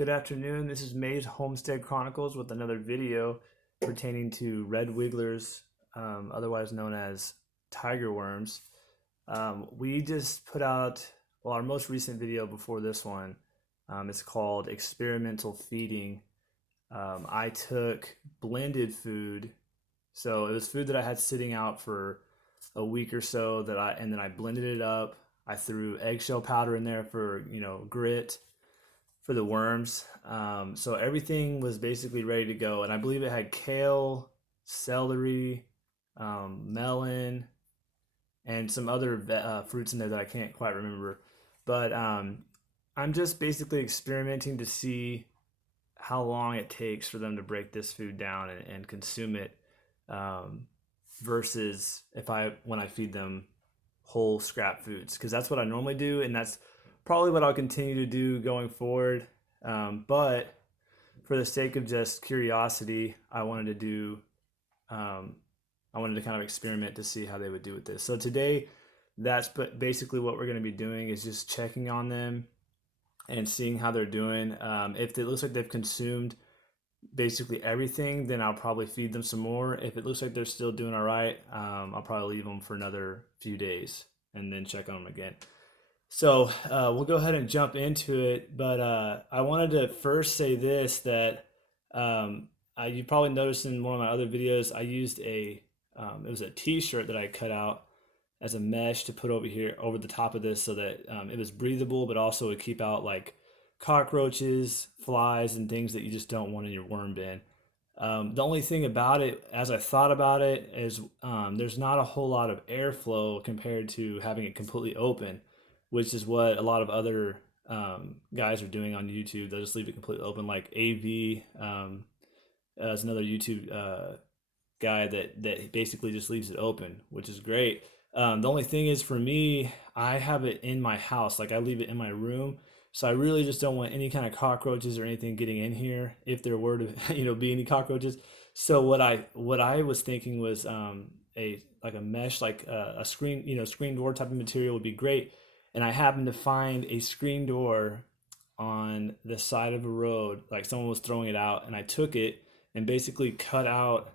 Good afternoon. This is May's Homestead Chronicles with another video pertaining to red wigglers, otherwise known as tiger worms. We just put out, well, our most recent video before this one. It's called Experimental Feeding. I took blended food, so it was food that I had sitting out for a week or so and then I blended it up. I threw eggshell powder in there for grit for the worms. So everything was basically ready to go, and I believe it had kale, celery, melon, and some other fruits in there that I can't quite remember. But I'm just basically experimenting to see how long it takes for them to break this food down and consume it, versus when I feed them whole scrap foods, because that's what I normally do, and that's probably what I'll continue to do going forward. But for the sake of just curiosity, I wanted to kind of experiment to see how they would do with this. So today, that's basically what we're going to be doing, is just checking on them and seeing how they're doing. If it looks like they've consumed basically everything, then I'll probably feed them some more. If it looks like they're still doing all right, I'll probably leave them for another few days and then check on them again. So we'll go ahead and jump into it, but I wanted to first say this, that you probably noticed in one of my other videos, I used it was a t-shirt that I cut out as a mesh to put over here over the top of this, so that it was breathable, but also would keep out like cockroaches, flies, and things that you just don't want in your worm bin. The only thing about it, as I thought about it, is there's not a whole lot of airflow compared to having it completely open, which is what a lot of other guys are doing on YouTube. They'll just leave it completely open, like AV is another YouTube guy that basically just leaves it open, which is great. The only thing is, for me, I have it in my house, like I leave it in my room, so I really just don't want any kind of cockroaches or anything getting in here, if there were to be any cockroaches. So what I was thinking was a mesh, like a screen door type of material would be great. And I happened to find a screen door on the side of a road, like someone was throwing it out, and I took it and basically cut out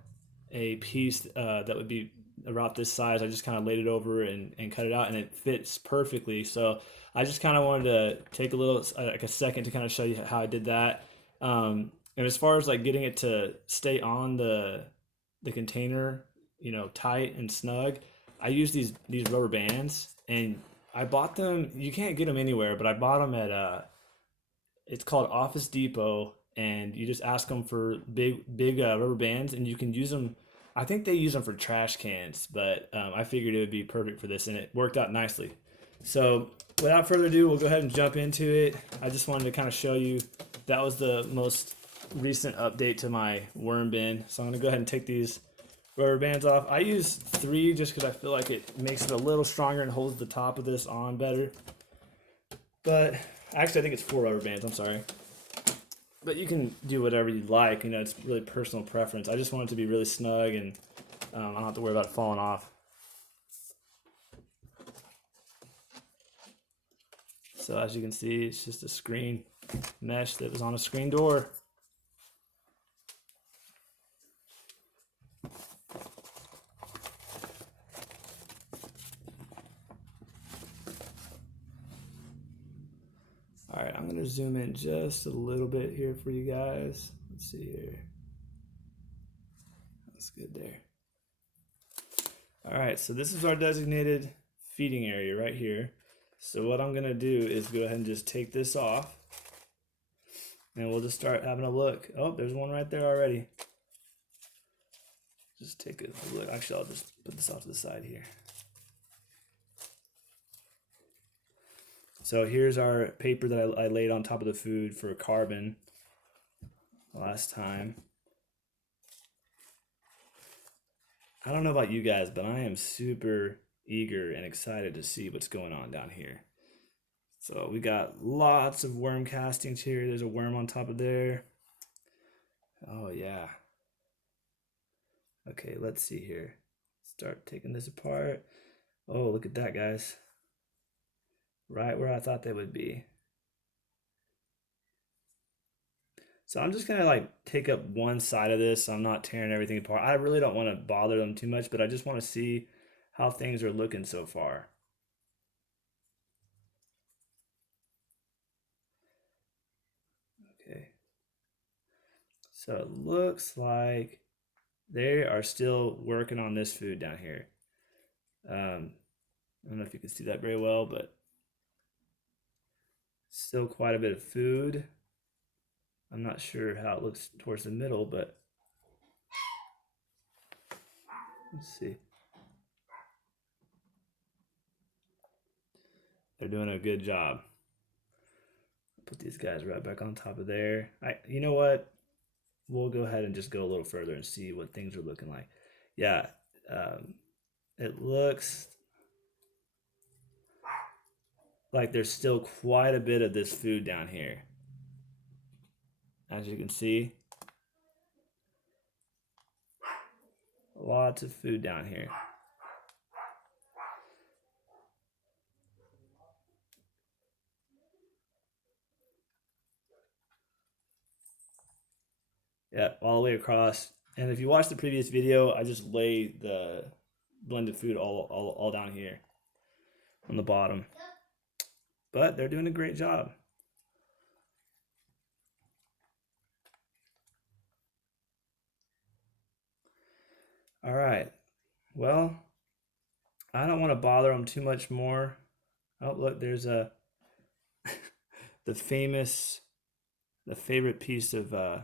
a piece that would be about this size. I just kind of laid it over and cut it out, and it fits perfectly. So I just kind of wanted to take a little, like a second, to kind of show you how I did that. And as far as like getting it to stay on the container, tight and snug, I use these rubber bands, and I bought them. You can't get them anywhere, but I bought them at it's called Office Depot, and you just ask them for big rubber bands, and you can use them. I think they use them for trash cans, but I figured it would be perfect for this, and it worked out nicely. So without further ado, we'll go ahead and jump into it. I just wanted to kind of show you that was the most recent update to my worm bin. So I'm gonna go ahead and take these rubber bands off. I use 3 just because I feel like it makes it a little stronger and holds the top of this on better. But actually, I think it's 4 rubber bands. I'm sorry. But you can do whatever you like. It's really personal preference. I just want it to be really snug, and I don't have to worry about it falling off. So as you can see, it's just a screen mesh that was on a screen door. All right, I'm gonna zoom in just a little bit here for you guys. Let's see here. That's good there. All right, so this is our designated feeding area right here. So what I'm gonna do is go ahead and just take this off, and we'll just start having a look. Oh, there's one right there already. Just take a look. Actually, I'll just put this off to the side here. So here's our paper that I laid on top of the food for carbon last time. I don't know about you guys, but I am super eager and excited to see what's going on down here. So we got lots of worm castings here. There's a worm on top of there. Oh yeah. Okay, let's see here. Start taking this apart. Oh, look at that, guys. Right where I thought they would be. So I'm just gonna like take up one side of this. So I'm not tearing everything apart. I really don't want to bother them too much, but I just want to see how things are looking so far. Okay. So it looks like they are still working on this food down here. I don't know if you can see that very well, but still quite a bit of food. I'm not sure how it looks towards the middle, but let's see. They're doing a good job. Put these guys right back on top of there. You know what? We'll go ahead and just go a little further and see what things are looking like. Yeah, um, it looks like there's still quite a bit of this food down here. As you can see, lots of food down here. Yeah, all the way across. And if you watch the previous video, I just lay the blended food all down here on the bottom. But they're doing a great job. All right. Well, I don't want to bother them too much more. Oh, look, there's a the famous, the favorite piece of